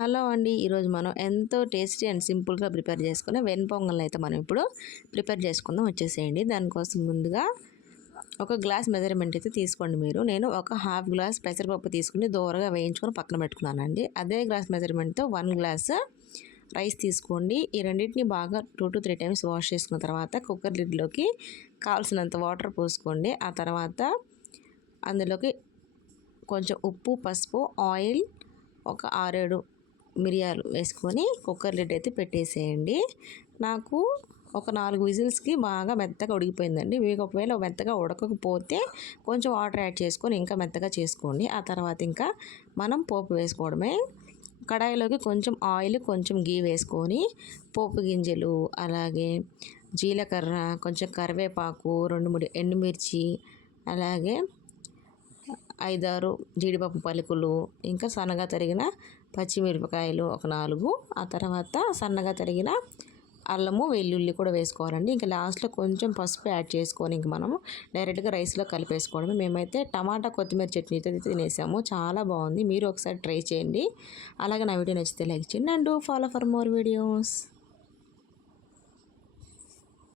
Hello అండి. ఈరోజు మనం ఎంతో టేస్టీ అండ్ సింపుల్గా ప్రిపేర్ చేసుకునే వెన్ పొంగల్ని అయితే మనం ఇప్పుడు ప్రిపేర్ చేసుకుందాం. వచ్చేసేయండి. దానికోసం ముందుగా ఒక గ్లాస్ మెజర్మెంట్ అయితే తీసుకోండి మీరు. నేను ఒక హాఫ్ గ్లాస్ పెసరపప్పు తీసుకుని దూరగా వేయించుకొని పక్కన పెట్టుకున్నానండి. అదే గ్లాస్ మెజర్మెంట్తో వన్ గ్లాస్ రైస్ తీసుకోండి. ఈ రెండింటిని బాగా two to three times wash చేసుకున్న తర్వాత కుక్కర్ లిడ్లోకి కావాల్సినంత వాటర్ పోసుకోండి. ఆ తర్వాత అందులోకి కొంచెం ఉప్పు పసుపు ఆయిల్ ఒక ఆరేడు మిరియాలు వేసుకొని కుక్కర్ లిడ్ అయితే పెట్టేసేయండి. నాకు ఒక నాలుగు విజిల్స్కి బాగా మెత్తగా ఉడికిపోయిందండి. మీకు ఒకవేళ మెత్తగా ఉడకకపోతే కొంచెం వాటర్ యాడ్ చేసుకొని ఇంకా మెత్తగా చేసుకోండి. ఆ తర్వాత ఇంకా మనం పోపు వేసుకోవడమే. కడాయిలోకి కొంచెం ఆయిల్ కొంచెం గీ వేసుకొని పోపు గింజలు అలాగే జీలకర్ర కొంచెం కరివేపాకు రెండు మూడు ఎండుమిర్చి అలాగే ఐదారు జీడిపప్పు పలుకులు ఇంకా సన్నగా తరిగిన పచ్చిమిరపకాయలు ఒక నాలుగు ఆ తర్వాత సన్నగా తరిగిన అల్లము వెల్లుల్లి కూడా వేసుకోవాలండి. ఇంకా లాస్ట్లో కొంచెం పసుపు యాడ్ చేసుకొని ఇంక మనము డైరెక్ట్గా రైస్లో కలిపేసుకోవడమే. మేమైతే టమాటా కొత్తిమీర చట్నీతో తినేసాము. చాలా బాగుంది. మీరు ఒకసారి ట్రై చేయండి. అలాగే నా వీడియో నచ్చితే లైక్ చేయండి and follow for more videos.